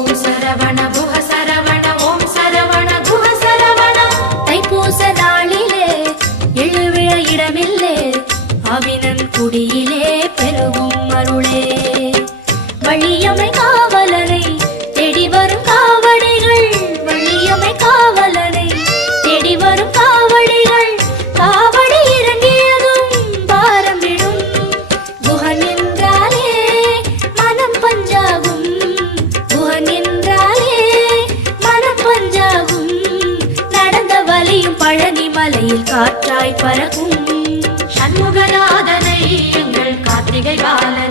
ஓம் சரவண குஹ சரவண ஓம் சரவண குஹ சரவண. தைப்பூச நாளிலே எழுவிழ இடமில்லே அவினன் குடியிலே பெருகும் அருளே. வழியமை காவலனை தேடி வரும் காவடிகள், வழியமை காவலனை தேடி வரும் காவடிகள், காவடி இறங்கியதும் பாரம் விடும். குஹன் என்றாலே மனம் பஞ்சாகும், குஹன் என்றாலே மனம் பஞ்சாகும். நடந்த வலியும் பழனி மலையில் காற்றாய் பறக்கும். சண்முகநாதனை எங்கள் கார்த்திகை பாலன்